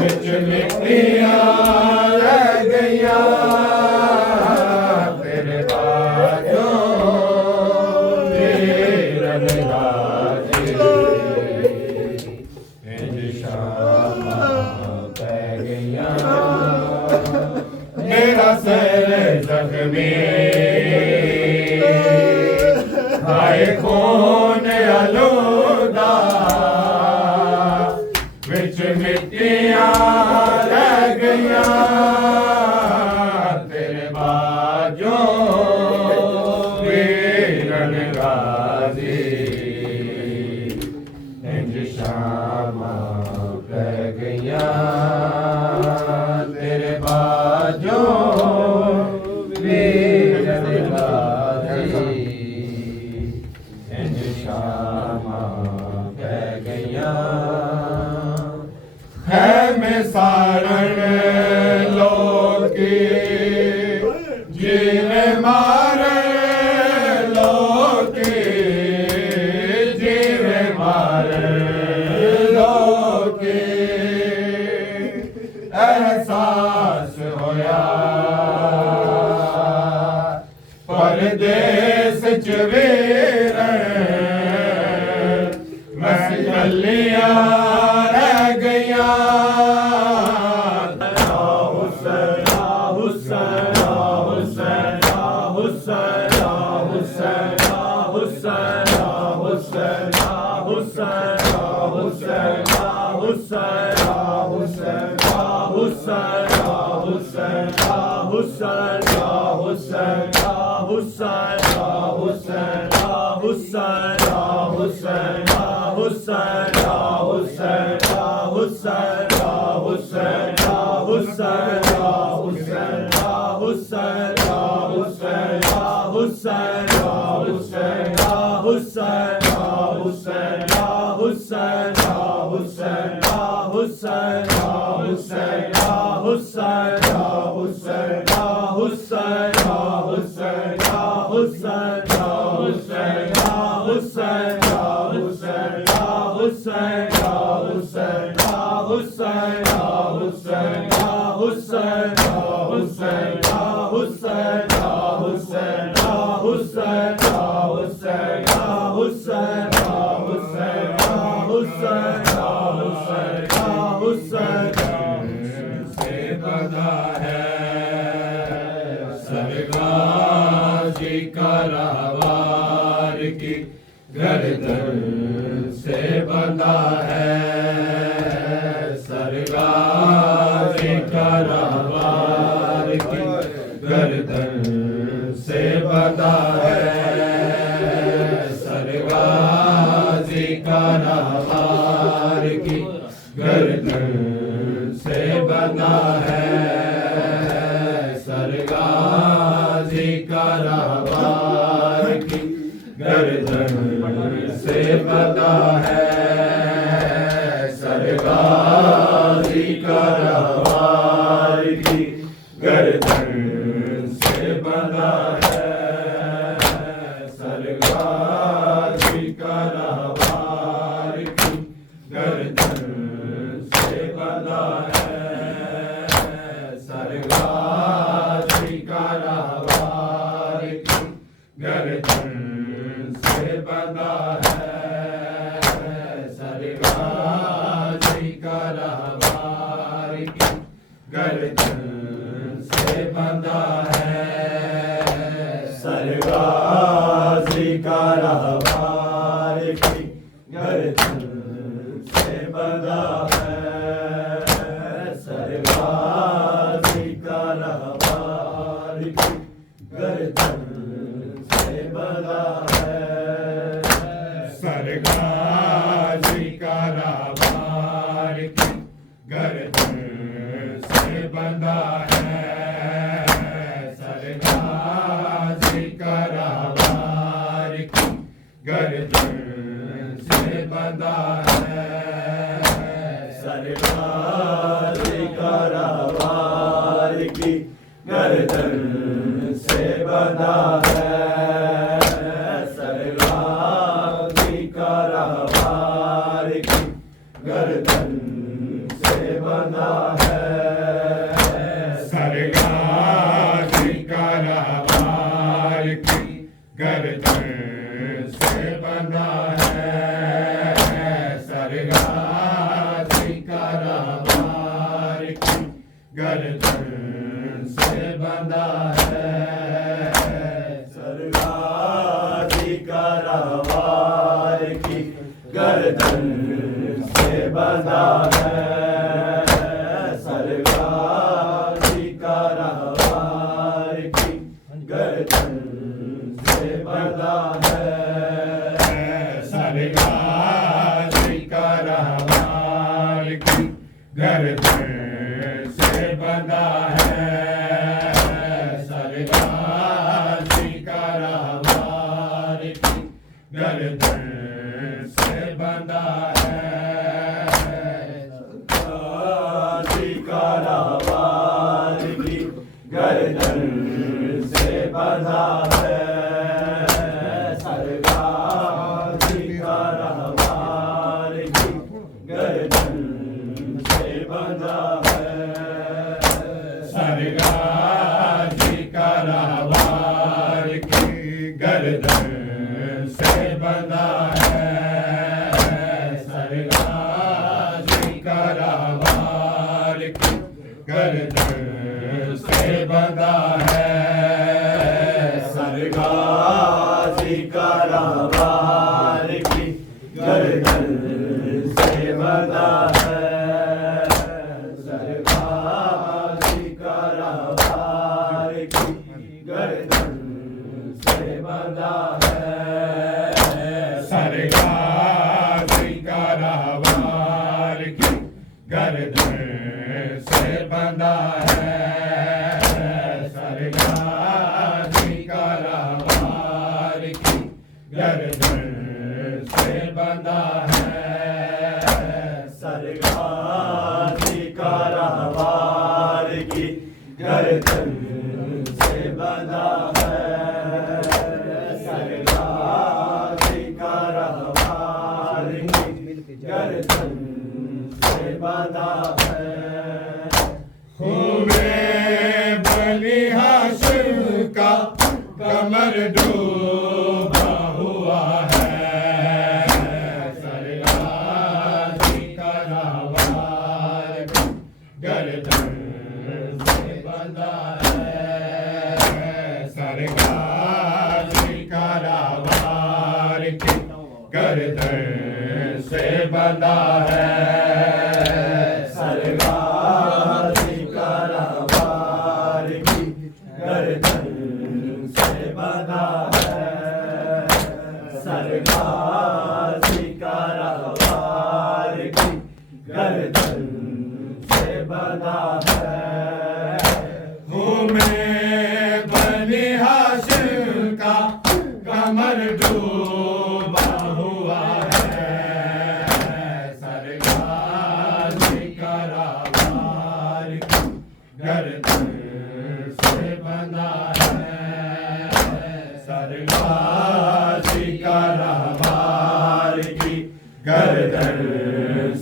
बिच मिट्टियां रह गईयां तेरे बाजों वीरन गाजी इंज शामां पै गईयां मेरा सिर जख्मी हाय खून आलूदा बिच मिट्टियां रह गईयां तेरे बाजों वीरन गाजी इंज शामां पै गईयां तेरे बाजों वीरन गाजी इंज शामां पै गईयां है में सारण लोकी जीवे मारण लोकी जीवे मारण लोकी एहसास होया परदेस च वीरण मैं गलियां रह गईयां गर्दन से बंधा है सरगाज़ी करावार की गर्दन से बंधा है सरगाज़ी करावार की गर्दन से बंधा है सरगाज़ी करावार की गर्दन से बंधा है सरगाज़ी करावार की गर्दन से बंधा है सरगाज़ी करावार की गर्दन से बंधा है सरगाज़ी करावार की गर्दन से बंधा है सरगाज़ी करावार की गर्दन से बंधा है सरगाज़ी करावार की गर्दन से बंधा है सरगाज़ी करावार की गर्दन से बंधा है सरगाज़ी करावार की गर्दन से बंधा है सरगाज़ी करावार की गर्दन से बंधा है सरगाज़ी करावार की गर्दन से बंधा है सरगाज़ी करावार की गर्दन से बंधा है। सरगाधिकारवार की गर्दन से बंधा है। सरगाधिकारवार की गर्दन से बंधा है। सरगाधिकारवार की गर्दन से बंधा है। सरगाधिकारवार की गर्दन से बंधा है। सरगाधिकारवार की गर्दन से बंधा है। सरगाधिकारवार की गर्दन से बंधा है। सरगाधिकारवार की गर्दन से बंधा है। सरगाधिकारवार की गर्दन से बंधा है। सरगाधिकारवार की गर्दन से बंधा है। सरगाधिकारवार की गर्दन से बंधा है। सरगाधिकारवार की गर्दन से बंधा है। सरगाधिकारवार की गर्दन से बंधा है। सरगाधिकारवार की गर्दन से बंधा है। सरगाधिकारवार की गर्दन से बंधा है। सरगाधिकारवार की गर्दन से बंधा है। सरगाधिकारवार की गर्दन से बंधा है। हुए बलिहाशिर का कमर डूबा हुआ है। सरगाधिकारवार की गर्दन से बंधा है। सरगाधिकारवार की गर्दन से बंधा है। सरगाधिकारवार की गर्दन से बंधा है। सरगाधिकारवार की गर्दन से बंधा है। मैं बलिहाशिर का कमर डूबा हुआ है। सरगाधिकारवार की गर्दन से बंधा है। सरगाधिकारवार की गर्दन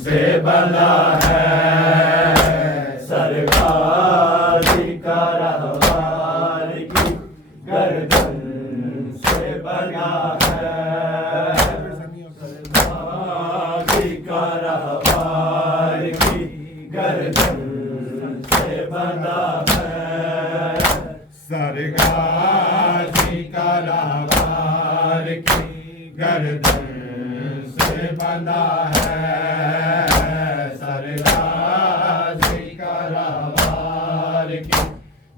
से बंधा है। सरगाधिकारवार की गर्दन से बंधा है। सरगाधिकारवार की गर्दन से बंधा है। सरगाधिकारवार की गर्दन से बंधा है। सरगाधिकारवार की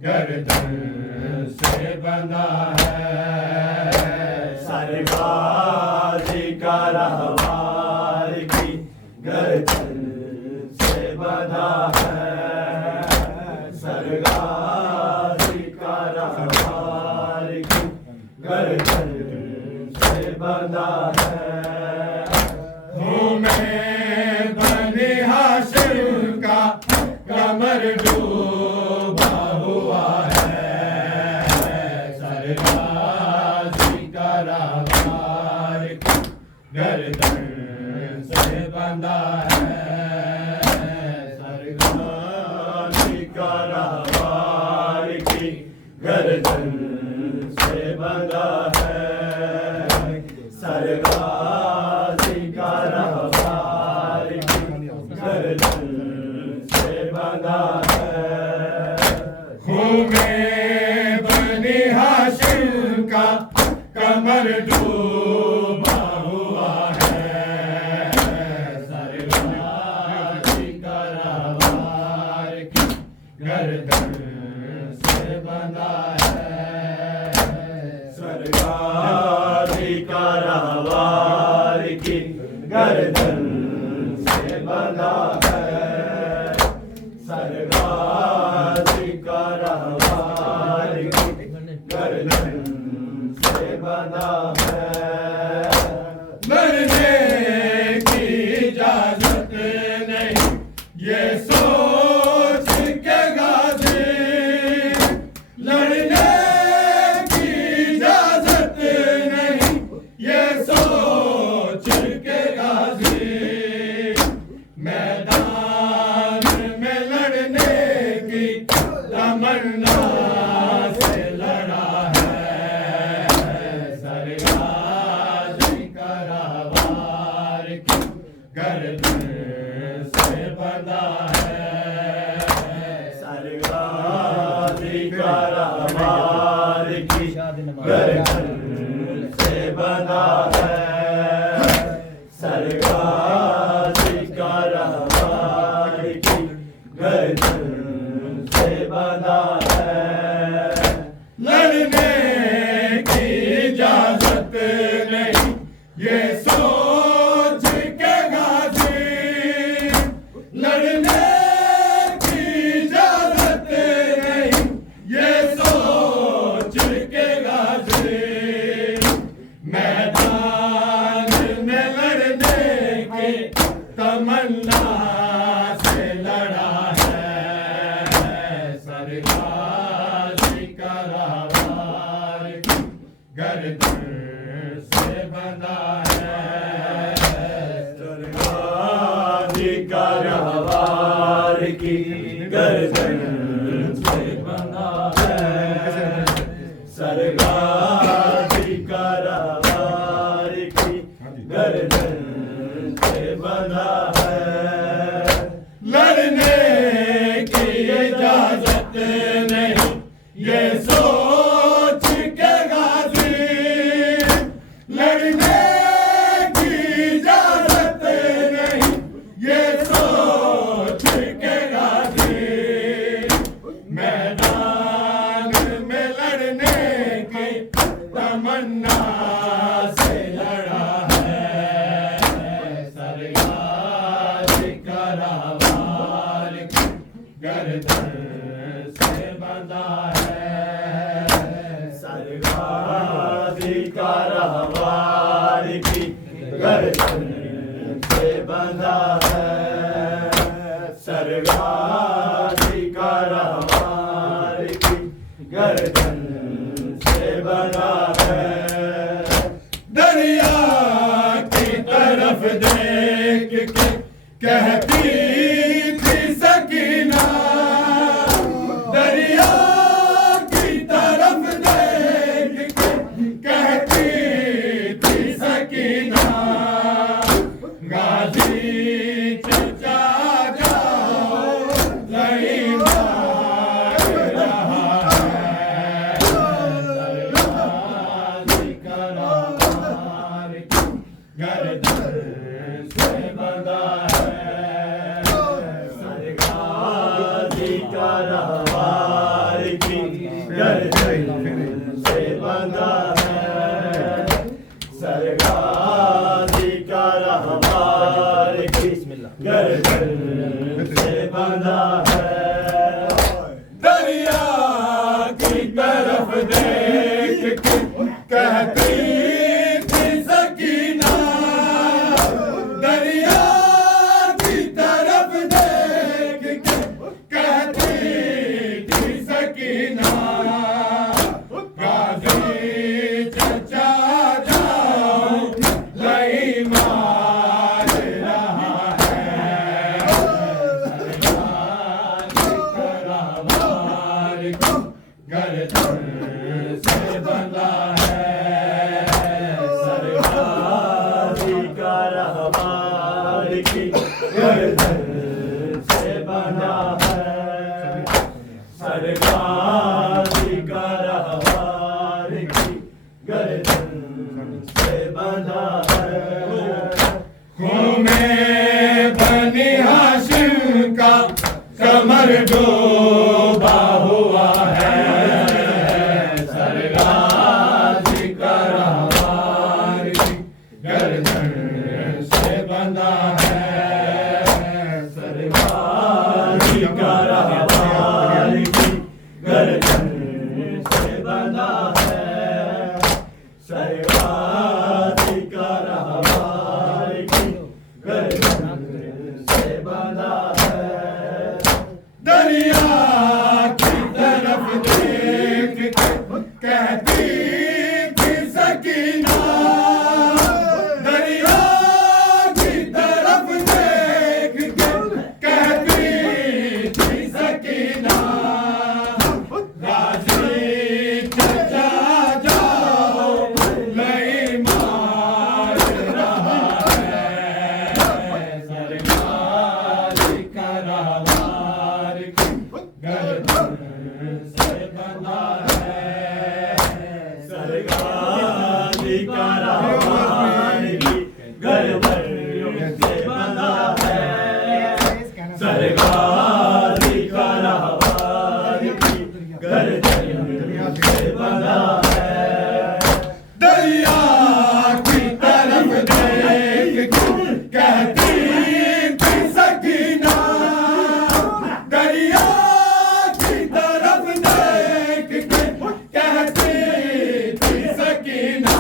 गर्दन से बंधा है। सरगाधिकारवार की गर्दन से बंधा है। सरगाधिकारवार की गर्दन से बंधा है। मैं बलिहाशिर का कमर डूबा हुआ है। सरगाधिकारवार की गर्दन से बंधा है। सरगाधिकारवार की गर्दन से बंधा है, सरगाधिकारवार की गर्दन से बंधा है। खूमे बनी हाशिम का कमर डूबा हुआ है, सरगाधिकारवार की गर्दन से बंधा है, सरगाधिकारवार की गर्दन से बंधा है, सरगाधिकारवार की गर्दन से बंधा है। लड़ने की इजाजत नहीं ये सोच के गाजी, लड़ने की इजाजत नहीं ये सोच के गाजी, मैदान में लड़ने की तमन्ना से लड़ा है, सरगाधिकारवार की गर्दन से बंधा है, सरगाधिकारवार की गर्दन से बंधा है, सरगाधिकारवार की गर्दन से बंधा है। लड़ने की इजाजत नहीं ये सोच के गाजी, लड़ने की इजाजत नहीं ये सोच के गाजी, मैदान में लड़ने की तमन्ना से लड़ा है, सरगाधिकारवार की गर्दन से बंधा है, सरगाधिकारवार की गर्दन से बंधा है, सरगाधिकारवार की गर्दन से बंधा है। लड़ने की इजाजत नहीं ये सोच के गाजी, लड़ने की इजाजत नहीं ये सोच के गाजी, मैदान में लड़ने की तमन्ना से लड़ा है, सरगाधिकारवार की गर्दन से बंधा है, सरगाधिकारवार की गर्दन से बंधा है, सरगाधिकारवार की गर्दन से बंधा है। दरिया की तरफ देख के कहती थी सकीना, दरिया की तरफ देख के कहती थी सकीना, गाजी चचा जाओ नहीं मार रहा है, सरगाधिकारवार की गर्दन से बंधा है, सरगाधिकारवार की गर्दन से बंधा है, सरगाधिकारवार की गर्दन से बंधा है। दरिया की तरफ देख के कहती थी सकीना, दरिया की तरफ देख के कहती थी सकीना, गाजी चचा जाओ नहीं मार रहा है, गर्दन से बंधा है, सर्गाधिकार हमार की गर्दन से बंधा है। खून में बनी हाशिम का कमर डूबा हुआ है, सर्गाधिकार हमार की गर्दन से बंधा है, सर्गाधिकार हमार की गर्दन से बंधा है, सर्वाधिकार हमारे की गर्दन से बंधा है। दरिया की तरफ देख के कहती थी सकीना, दरिया की तरफ देख के कहती थी सकीना, गाजी चचा जाओ नहीं मार रहा है, सर्गाधिकार हमार की गर्दन से बंधा है, सर्गाधिकार हमार की गर्दन से बंधा है, सर्गाधिकार हमार की गर्दन से बंधा है। दरिया की तरफ देख के कहती थी सकीना, दरिया की तरफ देख के कहती थी सकीना,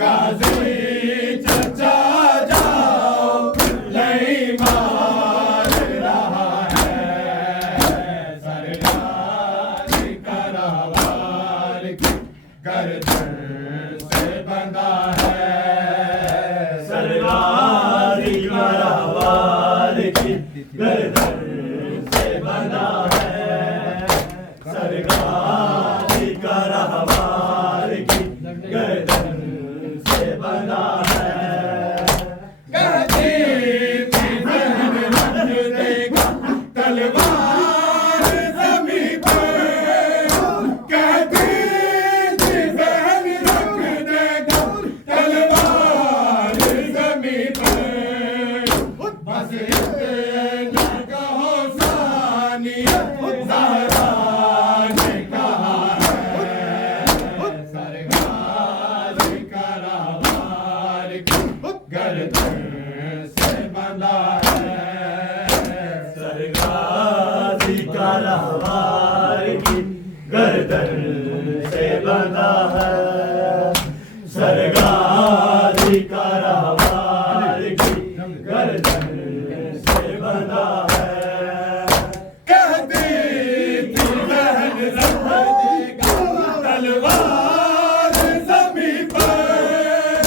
गाजी चचा जाओ नहीं मार रहा है, सर्गाधिकार हमार की गर्दन से बंधा है, सर्गाधिकार हमार की गर्दन से बंधा है, सर्गाधिकार हमार की गर्दन से बंधा है। कहती थी बहन रख देगा तलवार ज़मीं पर, कहती थी बहन रख देगा तलवार ज़मीं पर, बस इतना कहो सानिया ज़हरा ने कहा है, सर्गाधिकार हमार की गर्दन से बंधा है, सर्गाधिकार हमार की गर्दन से बंधा है, सर्गाधिकार हमार की गर्दन से बंधा है। कहती थी बहन रख देगा तलवार ज़मीं पर,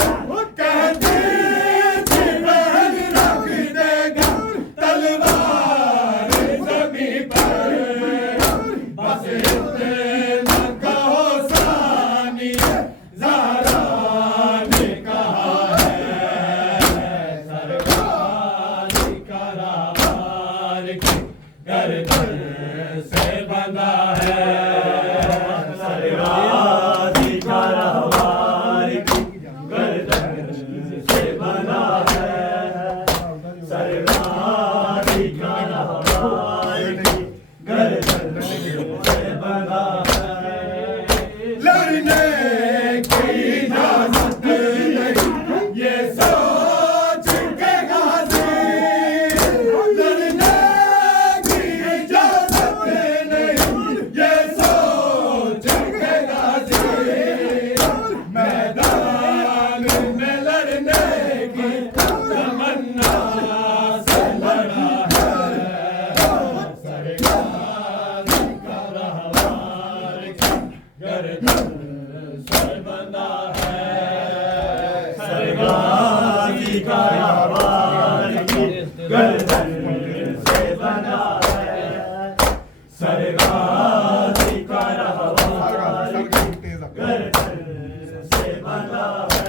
कहती थी बहन रख देगा तलवार ज़मीं पर, बस इतना कहो सानिया ज़हरा ने कहा है, सर्गाधिकार हमार की गर्दन से बंधा है, सर्गाधिकार हमार की गर्दन से बंधा है, सर्गाधिकार हमार की गर्दन से बंधा है। लड़ने की इजाजत नहीं ये सोच के गाजी, लड़ने की इजाजत नहीं ये सोच के गाजी, मैदान में लड़ने की तमन्ना से लड़ा है, सर्गाधिकार हमार की गर्दन से बंधा है, सर्गाधिकार हमार की गर्दन से बंधा है, सर्गाधिकार हमार की गर्दन से बंधा है,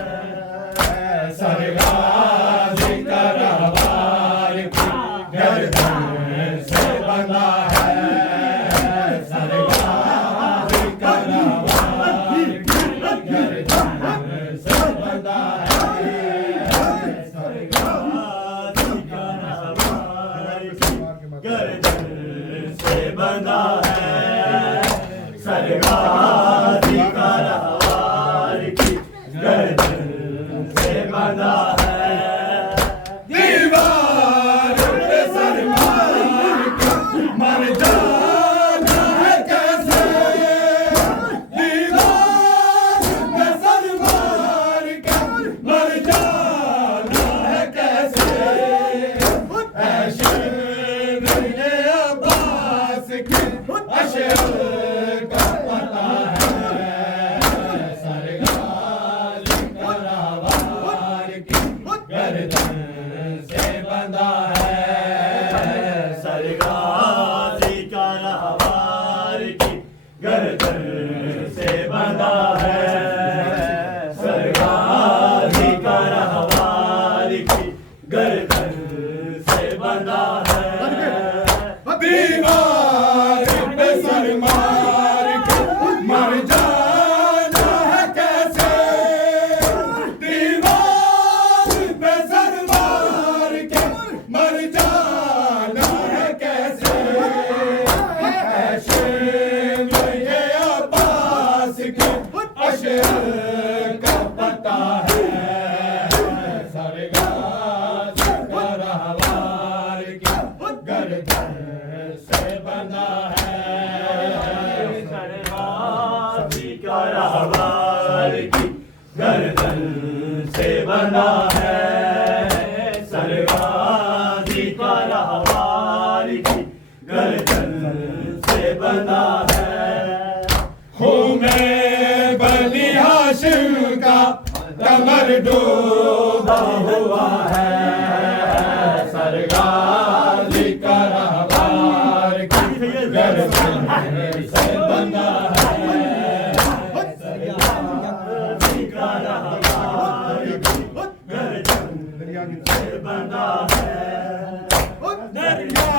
सर्गाधिकार हमार सरगाजी का रहवार की गर्दन से बंधा है। दीवार पे सर मार के मर जाना है कैसे, दीवार पे सर मार के मर जाना है कैसे, ऐशे मेरे अब्बास के अशर का पता है, सरगाजी का रहवार की गर्दन से बंधा है, सरगाजी का रहवार की गर्दन से बंधा है, सरगाजी का रहवार की गर्दन से बंधा है। दीवार पे सर मार के मर जाना है कैसे, दीवार पे सर मार के मर जाना है कैसे, ऐशे मेरे अब्बास के अशर का पता है, सरगाजी का रहवार की गर्दन से बंधा है, सरगाजी का रहवार की गर्दन से बंधा है, सरगाजी का रहवार की गर्दन से बंधा है। हूँ मैं बनी हाशिम का कमर डूबा हुआ है, सरगाजी का रहवार की गर्दन से बंधा है, सरगाजी का रहवार की गर्दन से बंधा है। दरिया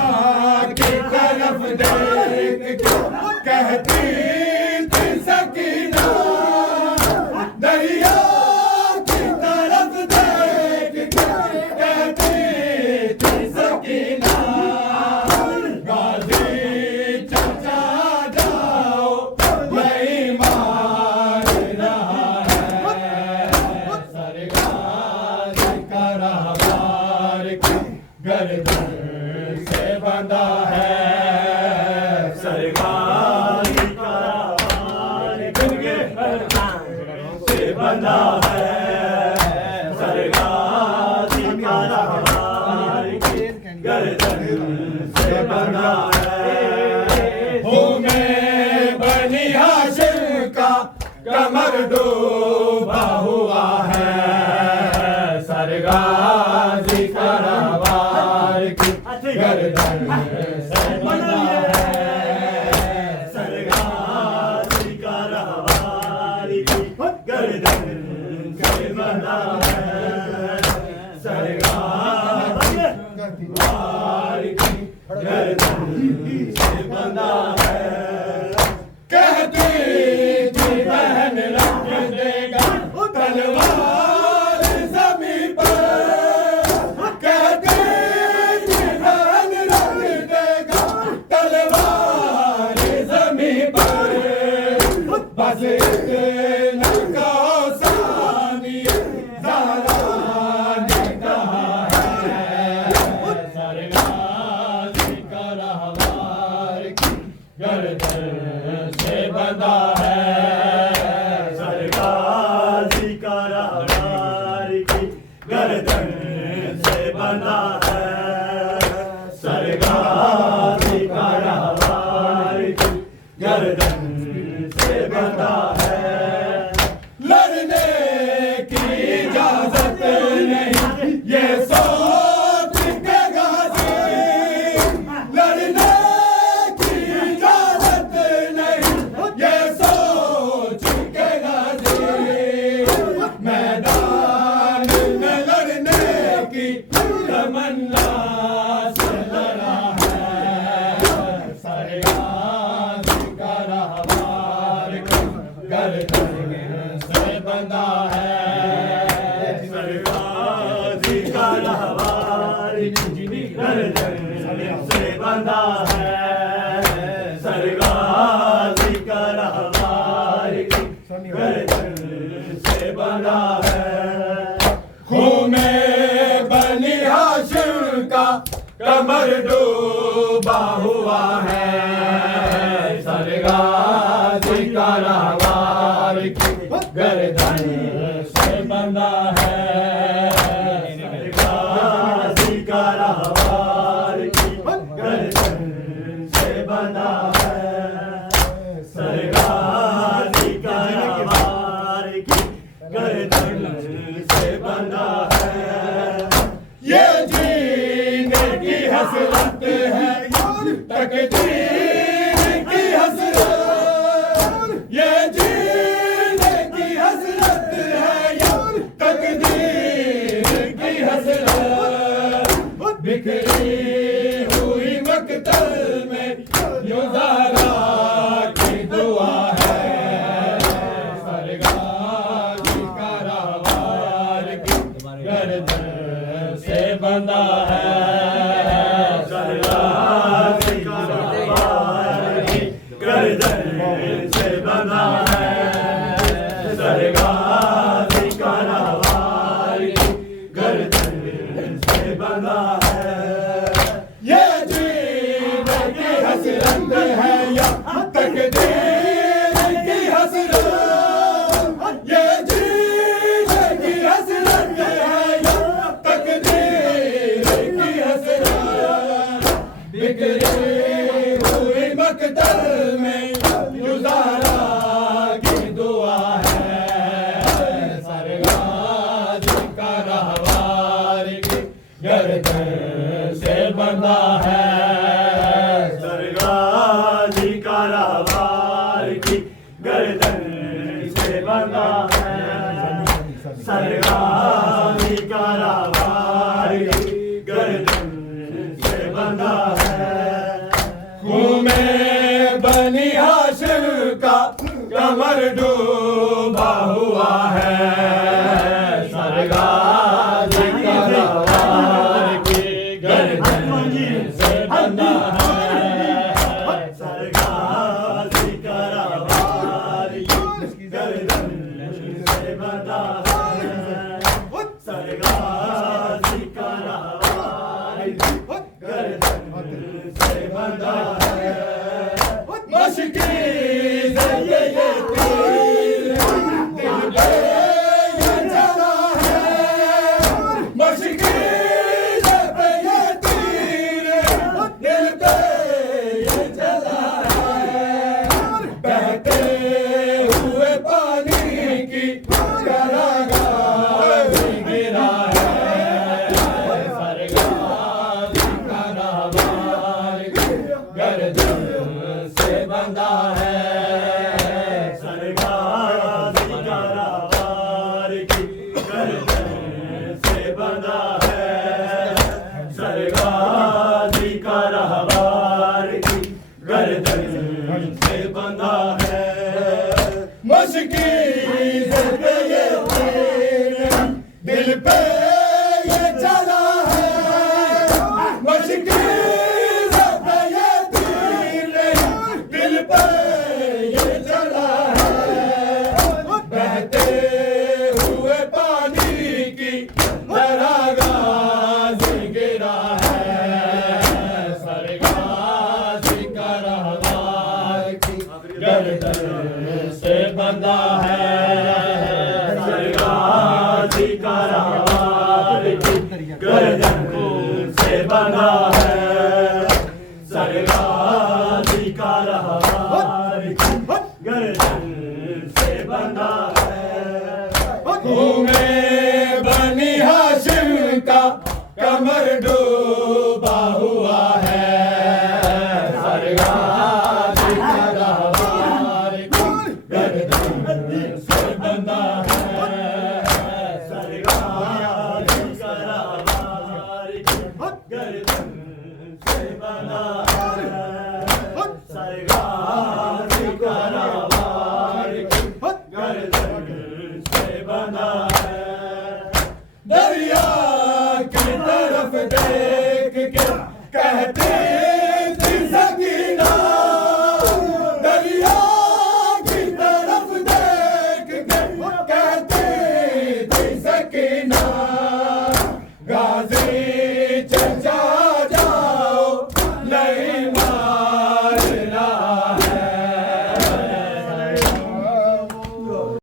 की तरफ देख के कहती थी सकीना, दरिया की तरफ देख के कहती थी सकीना, गाजी चचा जाओ वही मार रहा है, सरगाजी का रहवार की गर्दन से बंधा है, सरगाजी का रहवार की गर्दन से बंधा है, सरगाजी का रहवार की गर्दन से बंधा है। हूँ मैं बनी हाशिम का कमर डूबा हुआ है, सरगाजी का रहवार की गर्दन से बंधा है, सरगाजी का रहवार की गर्दन से बंधा है, सरगाजी रहवार की गर्दन से बंधा है। कहती थी बहन रख देगा तलवार ज़मीं पर, कहती थी बहन रख देगा तलवार ज़मीं पर, बस इतना कहो सानिया ज़हरा ने कहा है, सरगाजी का रहवार की गर्दन से बंधा है, सरगाजी का रहवार की गर्दन से बंधा है, सरगाजी का रहवार की गर्दन से बंधा है। लड़ने की इजाजत नहीं ये सोच के गाजी, लड़ने की इजाजत नहीं ये सोच के गाजी, मैदान में लड़ने की तमन्ना से लड़ा है, सरगाजी का रहवार की गर्दन से बंधा है, सरगाजी का रहवार की गर्दन से बंधा है, सरगाजी का रहवार कमर डूबा हुआ है, सरगाजी का रहवार की गर्दन से बंधा है, सरगाजी का रहवार की गर्दन से बंधा है, सरगाजी का रहवार की गर्दन से बंधा है। ये जीने की हसरत है, तकदीर की हसरत, ये जीने की हसरत है, तकदीर की हसरत, बिखरी हुई मकतल में यूं ज़हरा की दुआ है, सरगाजी का रहवार की गर्दन से बंधा है, सरगाजी का रहवार की गर्दन से बंधा है, सरगाजी का रहवार की गर्दन से बंधा है। ये जीने की हसरत है या तकदीर की हसरत, ये जीने की हसरत है या तकदीर की हसरत, बिखरी हुई मकतल में गुजारा की दुआ है, सरगाजी का रहवार की गर्दन से बंधा है, सरगाजी का रहवार की गर्दन से बंधा है, सरगाजी का रहवार की गर्दन से बंधा है। खून में बनी हाशिम का कमर डूबा हुआ है, सरगाजी का रहवार की गर्दन से बंधा है, सरगाजी का रहवार की गर्दन से बंधा है, सरगाजी का रहवार की गर्दन से बंधा है। मशकी से ये तीर दिल पे ये चला है, मशकी से ये तीर दिल पे ये चला है, बहते हुए पानी की करागार गिरा है, सरगाजी का रहवार की गर्दन से बंधा है, सरगाजी का रहवार की गर्दन से बंधा है, सरगाजी का रहवार की गर्दन से बंधा है। मशकी से ये तीर दिल पे ये चला है, मशकी से ये तीर दिल पे ये चला है, बहते हुए पानी की करागाजी गिरा है, सरगाजी का रहवार की गर्दन से बंधा है, सरगाजी का रहवार की गर्दन से बंधा है, सरगाजी